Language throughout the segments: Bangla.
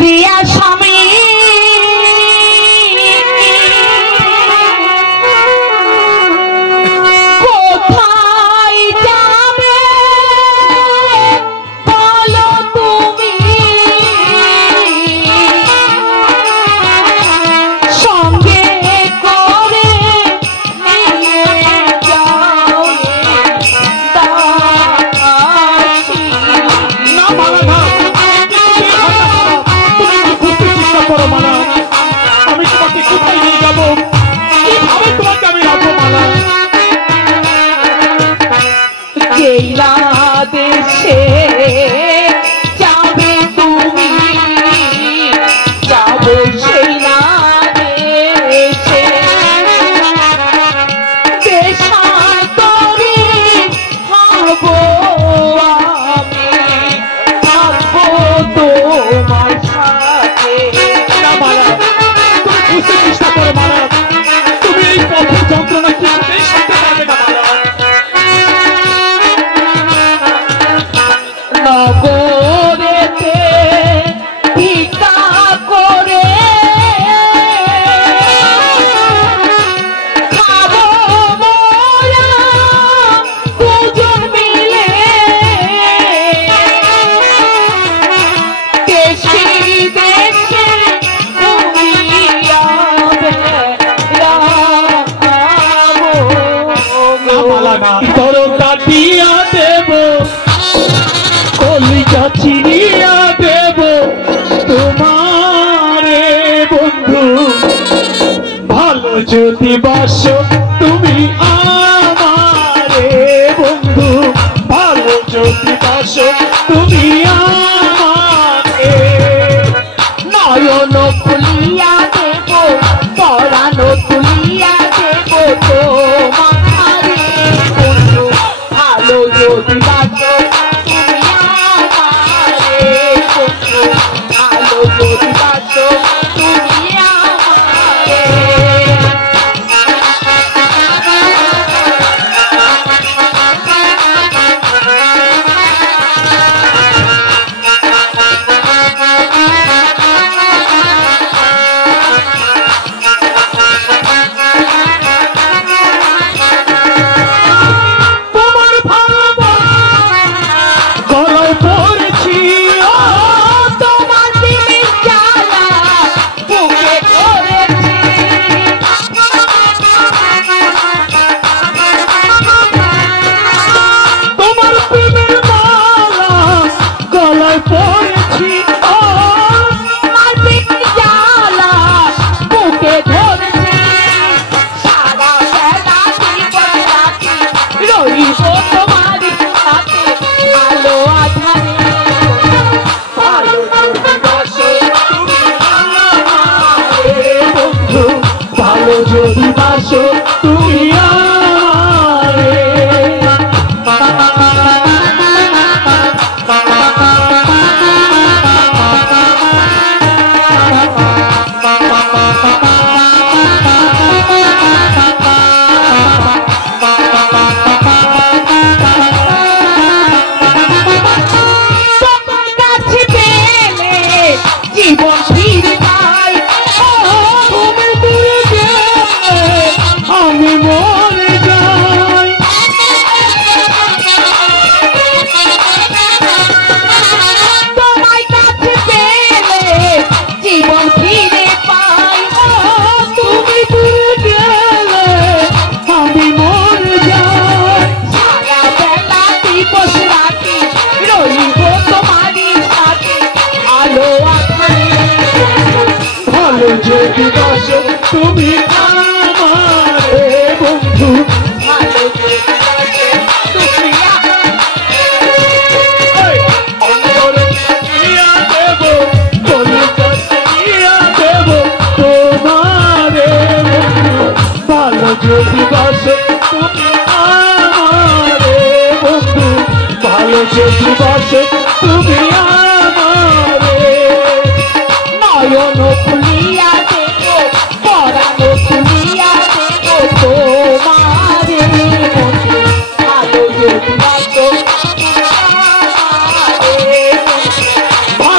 রিয়া স্বামী কোথায় যাবে বলো তুমি, সঙ্গে করে নিয়ে যাও দাসী। না মালা আমি তোমাকে কোথায় নিয়ে যাবো, কিভাবে তোমাকে আমি রাখবো মালা? জেলা দেশে যাবে তুমি, যাবো জেলা দেশে, দেশান্তরী হবো আমি, থাকবো তোমার সাথে। না মালা, তুমি বুঝতে চেষ্টা করো মালা, তুমি এই পথের যন্ত্রণা কিছুতেই সইতে পারবে না মালা। নগরেতে ভিক্ষা করে খাবো মোরা দুজন মিলে, দেশি দেশে ঘুরিয়া না মালা না, দরজা দিয়া দেব, কলিজা চিনিয়া দেব তোমারে বন্ধু, ভালো যদি বাসো তুমি আমারে বন্ধু, ভালো যদি বাসো তুমি আমারে। নয়ন খুলিয়া দেব, পরানো তুলিয়া দেব তোমারে বন্ধু, ভালো যদি বাসো তুমি আমারে বন্ধু, ভালো যদি বাসো তুমি আমারে। তোমার ভালোবাসা গলায় পড়েছি, তোমার দিনের জ্বালা বুকে ধরেছি, তোমার প্রেমের মালা গলায় পড়েছি, তোমার দিনের জ্বালা বুকে ধরেছি, সারা বেলা জীবন রাখি রইব তোমার সাথে, আলো আধারে ভালো যদি বাসো তুমি আমারে বন্ধু, ভালো যদি বাসো তুমি আমারে। তোমার কাছে পেলে জীবন ফিরে পাই, তুমি দূরে গেলে আমি মরে যাই, তোমার কাছে পেলে জীবন ফিরে পাই, তুমি দূরে গেলে আমি মরে যাই। সারা বেলা দিবস রাতি রইব তোমারই সাথে, আলো আধারে ভালো যদি বাসো তুমি আমারে বন্ধু, ভালো যদি বাসো তুমি এই অন্তরে দিয়া দেব, কলিজা চিনিয়া দেব তোমারে বন্ধু, ভালো যদি বাসো তুমি আমারে বন্ধু, ভালো যদি বাসো তুমি আমারে। নয়ন খুলিয়া দেব, পরানো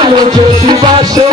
ভালো যদি বাসো